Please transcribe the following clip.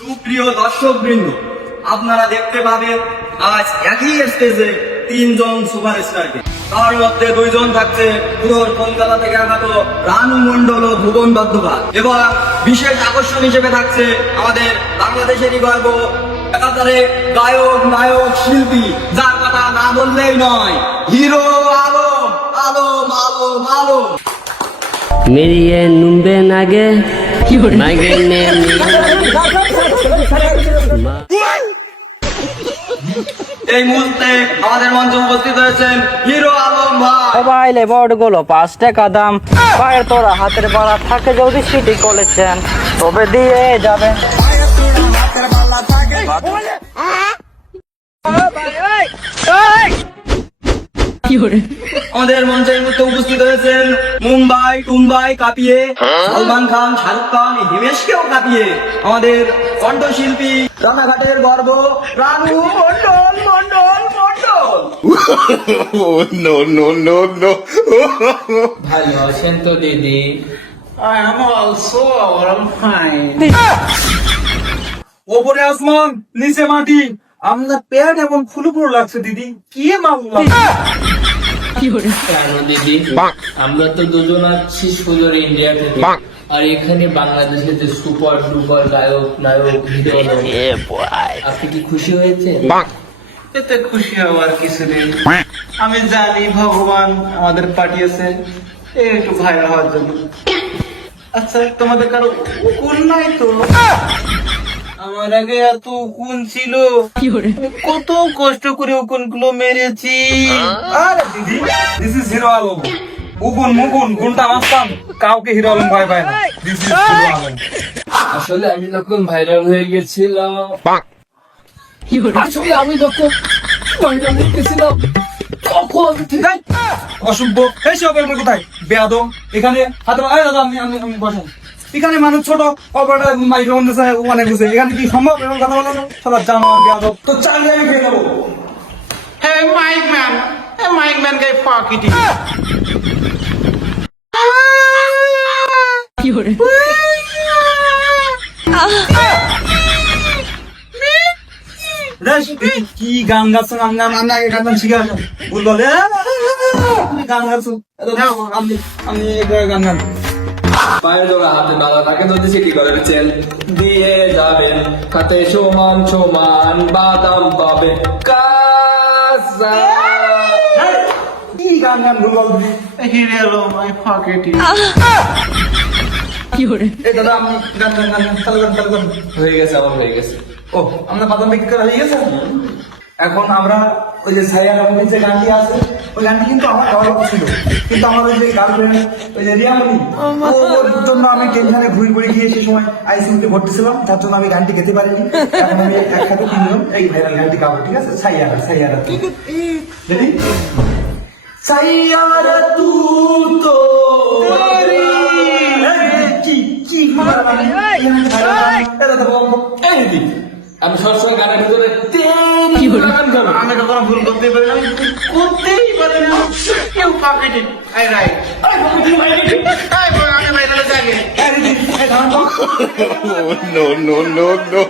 সুপ্রিয় দর্শক বৃন্দ, আপনারা দেখতে পাবেন আজ একই স্টেজে তিনজন সুপারস্টারকে। তার মধ্যে দুইজন থাকছে পুরো কলকাতা থেকে আগত রানু মণ্ডল ও ভুবন বন্দ্যোপাধ্যায়, এবং বিশেষ আকর্ষণ হিসেবে থাকছে আমাদের বাংলাদেশেরই গর্ব একাধারে গায়ক নায়ক শিল্পী, যার কথা না বললেই নয়, হিরো আলম। আলম আলম আলম मेरी ये नुम्बे नागे नागे ने এই মুহূর্তে আমাদের মঞ্চে উপস্থিত হয়েছেন হিরো আলম ভাই। মোবাইলে বোর্ডগুলো 5 টাকা দাম, পায়ের তোরা হাতের বাড়া থাকে যদি সিটি কলেছেন তবে দিয়ে যাবেন। আমাদের মঞ্চে এই মুহূর্তে উপস্থিত হয়েছেন মুম্বাই টুম্বাই কাঁপিয়ে সালমান খান, শাহরুখ খান, হিমেশকেও কাঁপিয়ে আমাদের কণ্ঠশিল্পী, রানাঘাটের গর্ব রানু মণ্ডল মণ্ডল মণ্ডল। No, no, no, no. ভালো আছেন তো দিদি? I am also fine. ওপরে আসমান নিচে মাটি, আপনার পেট এবং ফুলুপুরো লাগছে দিদি, কি মামলা? কেন দিদি? আমরা তো দুজন আছি সুদূর ইন্ডিয়া থেকে, আর এখানে বাংলাদেশে যে সুপার ডুপার গায়ক নায়ক হিরো আপনি কি খুশি হয়েছে? এতে খুশি হওয়ার কিছু নেই। আমি জানি ভগবান আমাদের পাঠিয়েছে একটু ভাইরাল হওয়ার জন্য। আচ্ছা, তোমাদের কারো উকুন নাই তো? আমার আগে এত উকুন ছিল, কত কষ্ট করে উকুন গুলো মেরেছি। আরে দিদি, দিস ইজ হিরো আলম। উগুন মুগুন গুনটা মারতাম, কাউকে হিরো আলম ভয় পায় না। This is hero Alam. আসলে আমি যখন ভাইরাল হয়ে গেছিলাম, আসলে আমি যখন ভাইরাল হয়ে গেছিলাম তখন অসভ্য, এই সব আপনার কোথায় বেয়াদম? এখানে হাতে আরে দাদা, আমি আমি আমি বসেন। এখানে মানুষ ছোট অপারেটর মাইক্রোফোন দিছে, অনেক বুঝে, এখানে কি সম্ভব এরকম কথা বলানো? সবার জানো বেয়াদব তো, চাল আমি খেয়ে নেবো। Hey, Mike Man. Hey, Mike Man, guy, fuck it. কি গান গাচ্ছেন? আমি আগে গান শিখে আসেন ভুল বলে গান গাচ্ছেন, আমি আমি গান গান পায়ের জোড়া হাতে বাঁধা থাকে যদি সিটি করেছেন দিয়ে যাবেন, হাতে সমান সমান বাদাম পাবেন কাঁচা। কি গান গান ভুল বল দিদি। Hello, my fuck it. এই দাদা, আমি গান গান গান চালু করেন, চালু করেন। হয়ে গেছে, আমার হয়ে গেছে। ও, আমরা বাদাম বিক্রি করা হয়ে গেছে। এখন আমরা ওই যে ছায়া রকমের যে গানটি আছে, ওই গানটি কিন্তু আমার গাওয়ার কথা ছিল, কিন্তু আমার ওই যে গার্লফ্রেন্ড ওই যে রিয়ামণি, ওর জন্য আমি টেনশনে ঘুরে ঘুরে গিয়ে সে সময় আইসিইউতে ভর্তি ছিলাম, তার জন্য আমি গানটি গেতে পারিনি। এখন আমি একসাথে তিনজন এই ভাইরাল গানটি গাবো, ঠিক আছে? ছাইয়ারা ছাইয়ারা রেডি? ছাইয়ারা তু তো আমি সবসময় গানের ভিতরে আমি কখনো ভুল করতে পারি না, করতেই পারি না। কেউ fuck it. I right. আমি viral যাগে। No, no, no, no.